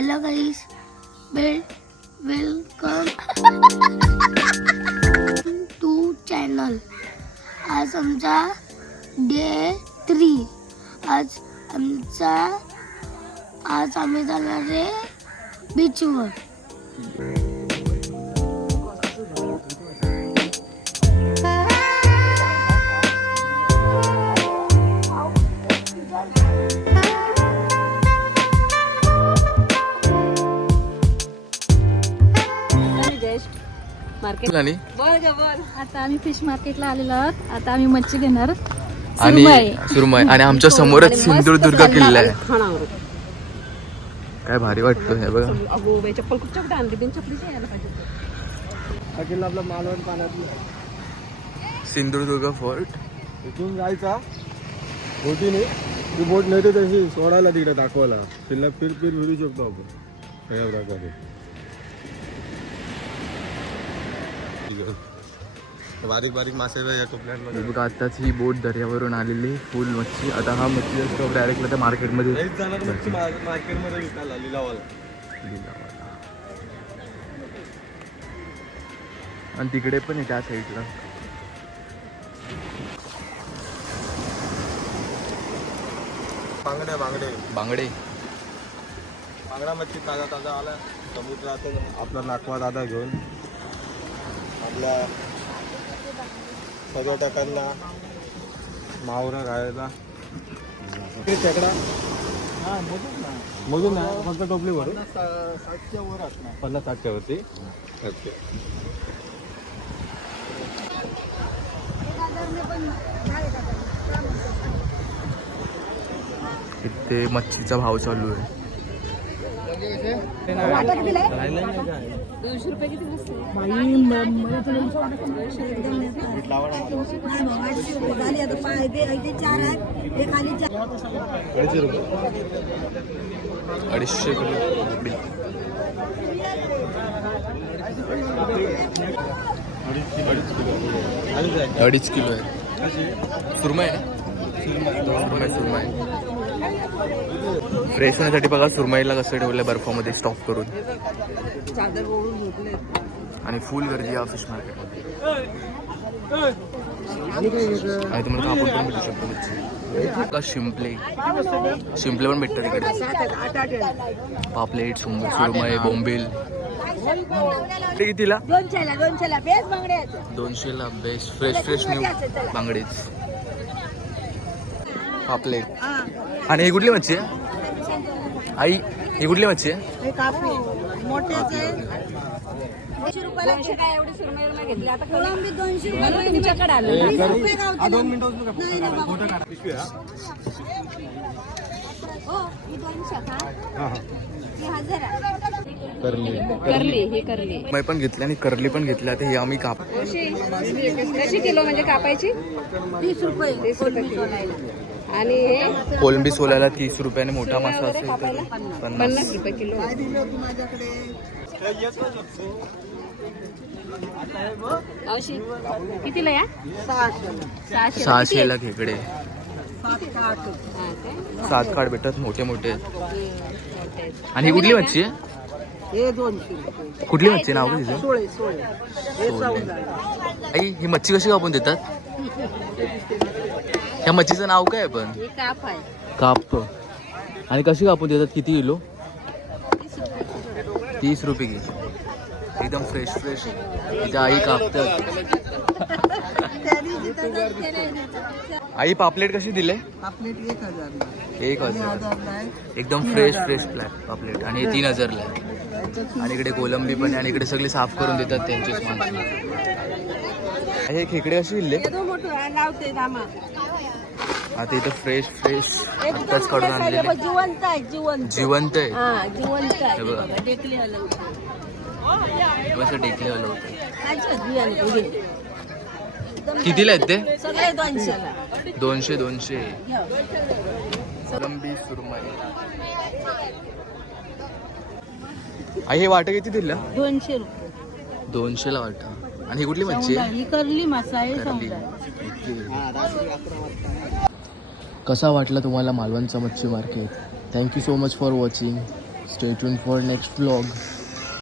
Hello guys, welcome to channel. आज आमचा day 3. आज आम्ही जाणार आहे बीचवर. मार्केट बोल. आता आम्ही फिश मार्केटला आलेलो आहोत. आता आम्ही मच्छी घेणार आणि सुरमई आणि आमच्या समोरच सिंधुदुर्ग किल्ला आहे. काय भारी वाटतं हे बघा. चप्पल कुठच्या कुठे आणली बिन चप्पलीची यायला पाहिजे. हा किल्ला आपला मालवण पाण्यात. सिंधुदुर्ग फोर्ट. इथून जायचा बोटीने. ती बोट नेते तशी सोडायला तिकडे दाखवायला. किल्ला फिरू शकतो आपण. बारीक बारीक मासे या टोपल्यांमध्ये बघा. आताच ही बोट दर्यावरून आलेली फुल मच्छी. आता हा मच्छी स्टॉप डायरेक्टला त्या मार्केटमध्ये मार्केटमध्ये विकायला लिलावाला. आणि तिकडे पण आहे त्या साईडला. बांगडे बांगडे बांगडा मच्छी ताजा आला समुद्रातून. आपला नाकवा दादा घेऊन आपल्या पर्यटकांना मावरा खायला. चकडा मोजून ना फक्त टोपली भरून 60च्या वर असणार. 50-60च्या वरती. ओके. इथे मच्छीचा भाव चालू आहे. 200 रुपये किती बसते? ₹250 बिल. 2.5 किलो आहे. सुरमई आहे ना? सुरमई फ्रेश होण्यासाठी बघा. सुरमईला कसं ठेवलं बर्फामध्ये स्टॉक करून. आणि फुल गर्दी आहे फिश मार्केटमध्ये. आणि तुम्हाला कापून पण भेटू शकतो मच्छी. शिंपले पण भेटतात तिकडे. पापलेट, सुरमई, बोंबील. ते कितीला? 200ला बेस्ट फ्रेश न्यू बांगडेच. पापलेट. आणि ही कुठली मच्छी आहे आई? ही कुठली मच्छी आहे? करली मी पण घेतली आणि करली पण घेतली. आता हे आम्ही कशी किलो म्हणजे कापायची? 30 रुपये किलो. आणि हे कोलंबी सोलायला 30 रुपयाने. मोठा मासा असेल तर 50 रुपये किलो. कितीला या? 600ला खेकडे. 7 काठ भेटतात मोठे. आणि ही कुठली मच्छी आहे? कुठली मच्छी नाव तिचं? आई ही मच्छी कशी कापून देतात? ह्या मच्छीचं नाव काय पण? काप. आणि कशी कापून देतात? किती किलो? 30 रुपये किलो. एकदम फ्रेश. इथे आई कापतात. आई पापलेट कशी दिले? 1,000. एकदम फ्रेश पापलेट. आणि 3,000ला आहे. आणि इकडे कोलंबी पण. आणि इकडे सगळे साफ करून देतात त्यांचेच माणसं. हे खेकडे कशी दिले? आता इथं फ्रेश आत्ताच काढून आणलेले. जिवंत आहे. टेकले हलवतं. कितीला आहेत ते? 200. कोलंबी, सुरमई. आई हे वाटा किती दिलं? 200 रुपये. 200ला वाटा. आणि ही कुठली मच्छी आहे? करली मासा आहे. कसा वाटला तुम्हाला मालवणचा मच्छी market? Thank you so much for watching. Stay tune for next vlog.